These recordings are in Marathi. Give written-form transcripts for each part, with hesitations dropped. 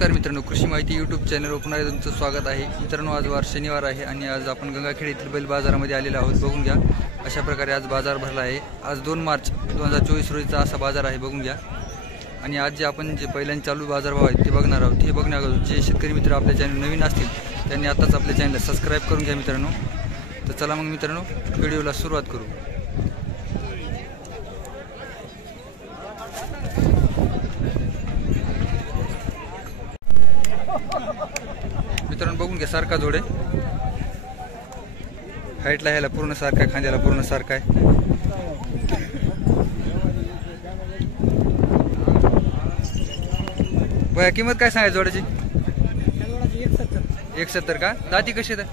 नमस्कार मित्रांनो, कृषी माहिती यूट्यूब चॅनलवर पुन्हा तुमचं स्वागत आहे। मित्रांनो, आज वार शनिवार आहे आणि आज आपण गंगाखेड येथील बैल बाजारामध्ये आलेलो आहोत। बघून घ्या, अशा प्रकारे आज बाजार भरला आहे। आज 2 मार्च 2024 रोजीचा असा बाजार आहे, बघून घ्या। आणि आज जे आपण जे पहिल्यांदा चालू बाजारभाव आहेत ते बघणार आहोत। हे बघण्याअगोदर जे शेतकरी मित्र आपल्या चॅनल नवीन असतील त्यांनी आताच आपल्या चॅनलला सबस्क्राइब करून घ्या मित्रांनो। तर चला मग मित्रांनो, व्हिडिओला सुरुवात करू। मित्रांनो, बघून घ्या, सारखा जोड आहे। हाईटला ह्याला पूर्ण सारखा आहे, खांद्याला पूर्ण सारखा आहे। बया किंमत काय सांगायची जोडाची? 170 का? दाती कशी आहेत?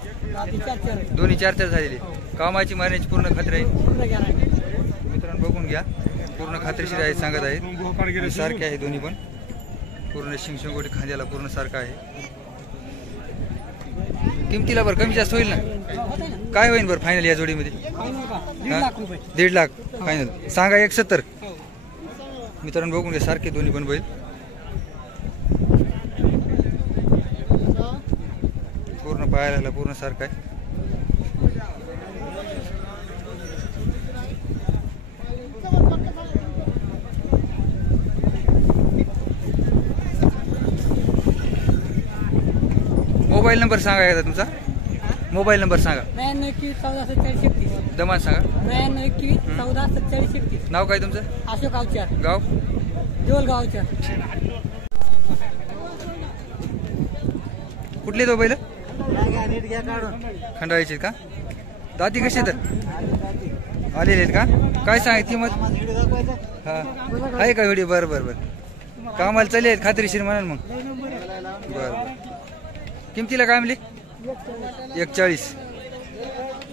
दोन्ही 4-4 झालेली। कामाची मारण्याची पूर्ण खात्री आहे मित्रांनो, बघून घ्या, पूर्ण खात्रीशीर आहे, सांगत आहेत। सारखे आहे दोन्ही पण, पूर्ण शिंगशिंगोटी, खांद्याला पूर्ण सारखा आहे। किमतीला बरं कमी जास्त होईल ना? काय होईल बरं फायनल या जोडीमध्ये? 1.5 लाख फायनल सांगा। 170 मित्रांनो, बघून घ्या, सारखे दोन्ही पण बैल, पूर्ण पायाला पूर्ण सारखा आहे। मोबाईल नंबर सांगा एकदा तुमचा, मोबाईल नंबर सांगा। 9921144736 दमान सांगा। 9921144736 नाव काय तुमचं? अशोक अवचार, गाव? देवलगाव अवचार। कुठले तो बैल? खंडाळीचे का? दाती कशी आहेत? आलेले आहेत का? काय सांग किंमत? हा आहे का व्हिडिओ? बरं बरं बरं, कामाला चालले आहेत खात्रीशीर म्हणाल मग? बरं बरं, किमतीला काय म्हणली? 140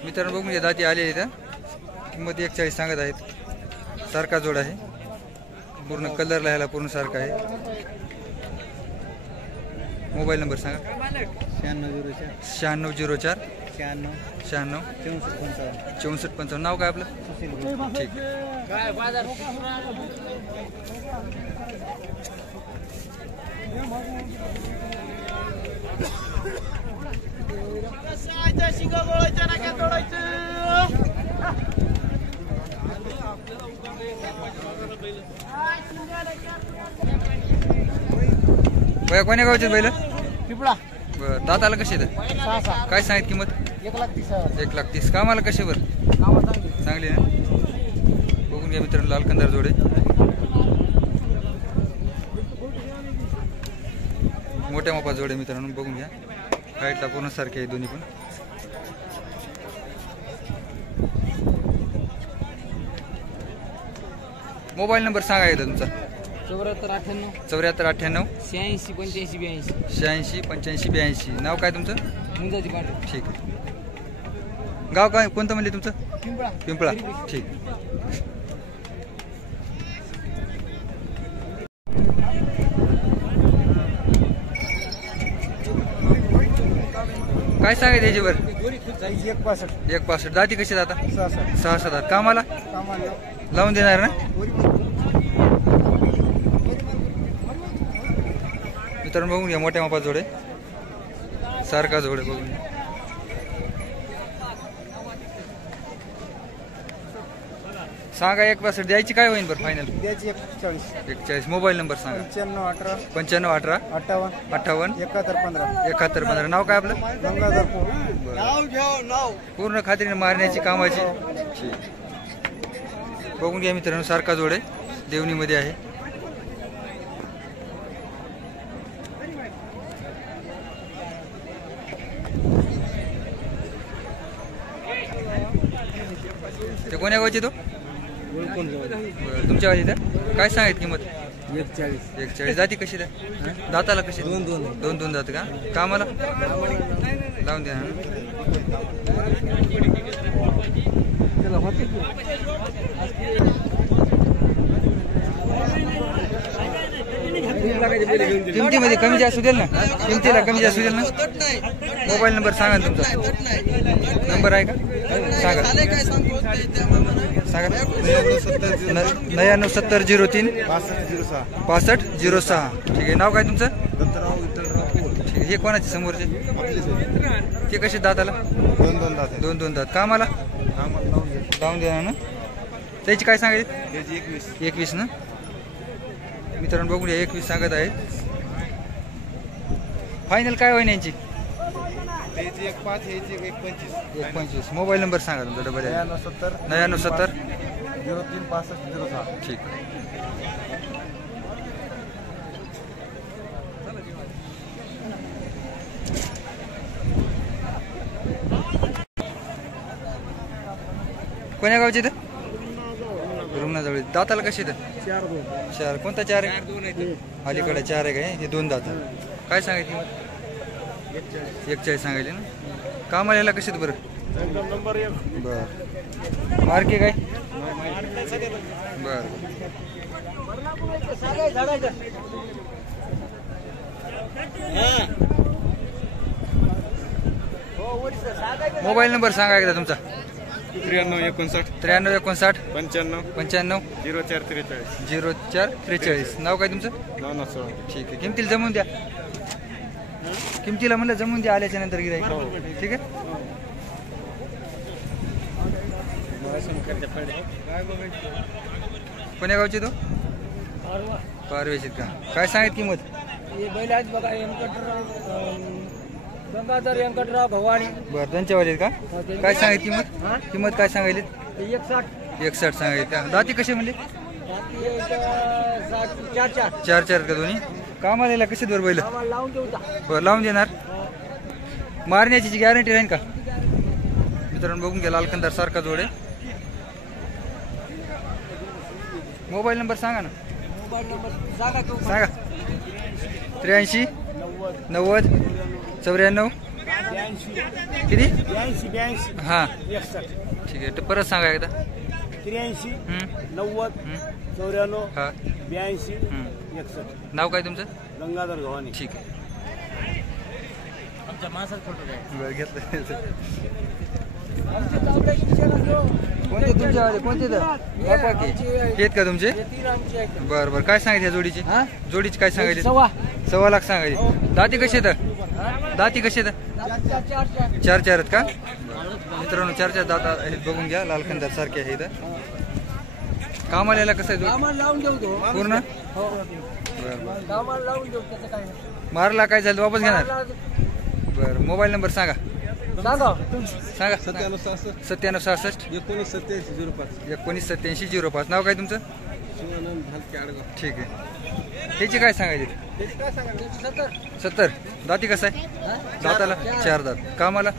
मित्रांनो, बघून घ्या, दाती आलेली आहेत, किंमत 140 सांगत आहेत। सारखा जोड आहे, पूर्ण कलरला ह्याला पूर्ण सारखा आहे। मोबाईल नंबर सांगा। 9604 96 64 55। नाव काय आपलं? ठीक। बया कोण्या गावचे बैल? बरं, दाताला कसे आहेत? काय सांगित किंमत? 1,30,000 कामाला कसे बरं? चांगली ना? बघून घ्या मित्रांनो, लाल कंदार जोडे, मोठ्या मापा जोडे मित्रांनो, बघून घ्या, हाईटला पूर्ण सारखे आहे दोन्ही पण। मोबाईल नंबर सांगा एकदा तुमचा। 7498 86 85 82 86 85 82। नाव काय तुमचं? मुंजाची पाट। ठीक आहे। गाव काय कोणतं म्हणले तुमचं? पिंपळा। ठीक। काय सांगायचं याच्यावर? 165 दाती कशी जाता? 6 दात कामाला लावून देणार ना मित्रांनो? बघून घ्या, मोठ्या मापा जोडे, सारखा जोडे, बघून घ्या। सांगा 165 द्यायची काय होईल बरं फायनल? 140 मोबाईल नंबर सांगा। 9518 58 71 15। नाव काय आपलं? पूर्ण खात्रीने मारण्याची कामाची। बघून घ्या मित्रांनो, सारखा जोडे, देवणीमध्ये आहे। ते कोण्या गावचे तो? तुमच्या वाली तर काय सांगित किंमत? 140 दाती कशी द्या? दाताला कशी? दोन दात का? कामाला लावून द्या ना। किमतीमध्ये कमी जास्त होईल ना? किमतीला कमी जास्त होईल ना? मोबाईल नंबर सांगा ना तुमचा. नंबर आहे का? सांगा सांगा. 9970 03 6506. ठीक आहे. नाव काय तुमचं? ठीक आहे. हे कोणाचे समोरचे? ते कसे दाताला? दोन दात. कामाला लावून द्या ना. त्याची काय सांगायची? 21 ना. मित्रांनो बघूया 21 सांगत आहे. फायनल काय होईल यांची? 1.25. मोबाईल नंबर सांगा तुमचा. डबल 9970 03 6506. ठीक. कोण्या गावचे तर? रुग्णाजवळ. दाताला कसे तर? 4. कोणता 4 आहे? अलीकडे 4 आहे काय? हे 2 दात. काय सांगायची? 41 सांगायचे ना. कामाला याला कसे बरं? बर. मार्के काय? बर. मोबाईल नंबर सांगा एकदा तुमचा. 93 59 59 55 0443. 0443. नाव काय तुमचं? ठीक आहे. किमतीला जमून द्या. किमतीला म्हणलं जमून द्या आल्याच्या नंतर गिराईक. ठीक आहे. कोण्या गावचे तो? पारवेशीत का? काय सांगत किंमत? बैल आहेत बघा. गंगाधर व्यंकटराव भवानी. बरं. त्यांच्यावाले का? काय सांगत किंमत? किंमत काय सांगायली? 61 सांगायली का? दाती कसे म्हणले? 4 4 का दोन्ही? कामाला कसे बरं बैल? लावून देऊ. बरं लावून देणार. मारण्याची गॅरंटी राहील का? मित्रांनो बघून घ्या. लालकंदार सारखा जोडे. मोबाईल नंबर सांगा ना. मोबाईल नंबर सांगा तू. सांगा. 83 90 94 किती? 82 हां 61. ठीक आहे. तर परत सांगा एकदा. 83 90 94 हां 82 61. नाव काय तुमचं? गंगाधर भवानी. ठीक आहे. आमच्या माणसाचा फोटो काय? बरं घेतलं. आमचे तांबड्याचे कोणते तुमच्यावाले? कोणते तर बापा की आहेत का तुमचे? बरं बरं. काय सांगायचे जोडीची? जोडीची काय सांगायची? 1.25 लाख सांगायची. दाती कशी आहेत? दाती कशी आहेत? 4 आहेत का? मित्रांनो 4 दात आहेत. बघून घ्या. लालकंदार सारखे आहेत. कामाला याला कसं आहे? लावून देऊ तो पूर्ण. बरं लावून देऊ. त्याचं काय मारला काय झालं वापस घेणार? बरं. मोबाईल नंबर सांगा. सांगा. 97 67 19 87 05. नाव काय तुमचं? ठीक आहे. त्याची काय सांगायची? 70. दाती कसं आहे? दाताला 4 दात. कामाला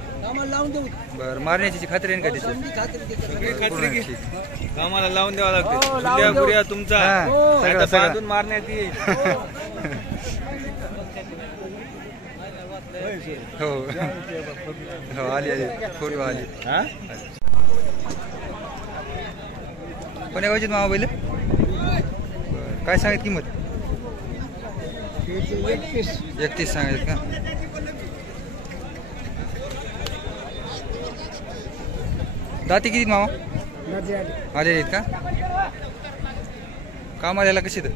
लावून देऊ. बरं. मारण्याची खात्री आहे का त्याची? पूर्ण. ठीक. कामाला लावून द्यावा लागते. लावून देऊ. गुऱ्या तुमचा हां, सगळं बांधून मारण्यात येईल. हो हो आली फोटो आली. कोण्या गावची मामा बैल? काय सांगत किंमत? 31 सांगायचं का? दाती किती मामा? आले आहेत का? कामाला याला कशी तर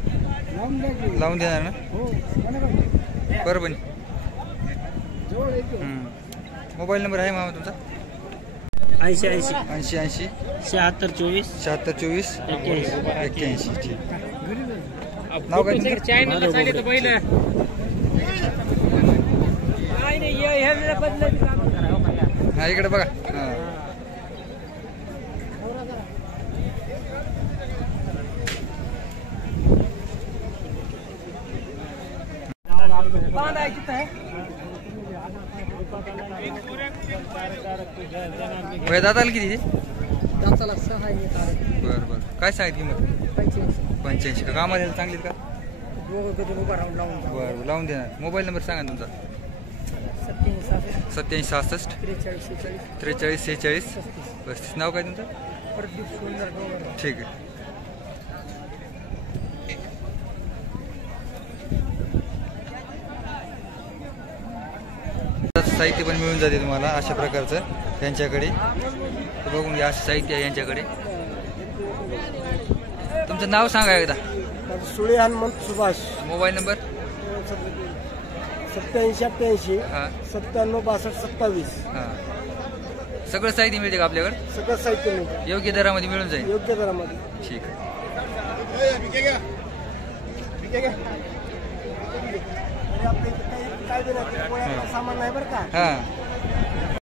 लावून देणार ना? बरं पण. मोबाईल नंबर आहे मामा तुमचा? 80 80 76 24 76 24 81. ठीक. नाव काय तुमचं? हा इकडे बघा. हां दाताला किती? बरं बरं. काय सांगितली किंमत? 85 का? कामाला चांगली का? बरं लावून देणार. मोबाईल नंबर सांगा तुमचा. 87 66 43 46 35. नाव काय तुमचं? ठीक आहे. साहित्य पण मिळून जाते तुम्हाला अशा प्रकारचं त्यांच्याकडे. तर बघून घ्या, असं साहित्य आहे यांच्याकडे. तुमचं नाव सांगा एकदा. सुळे हनुमंत सुभाष. Mobile number. 8788 हां 97 62 27. हां. सगळं साहित्य मिळते का आपल्याकडे? सगळं साहित्य मिळतं योग्य दरामध्ये मिळून जाईल. योग्य दरामध्ये. ठीक आहे. आपल्या इथे काही काय देणार सामान नाही बरं का. हां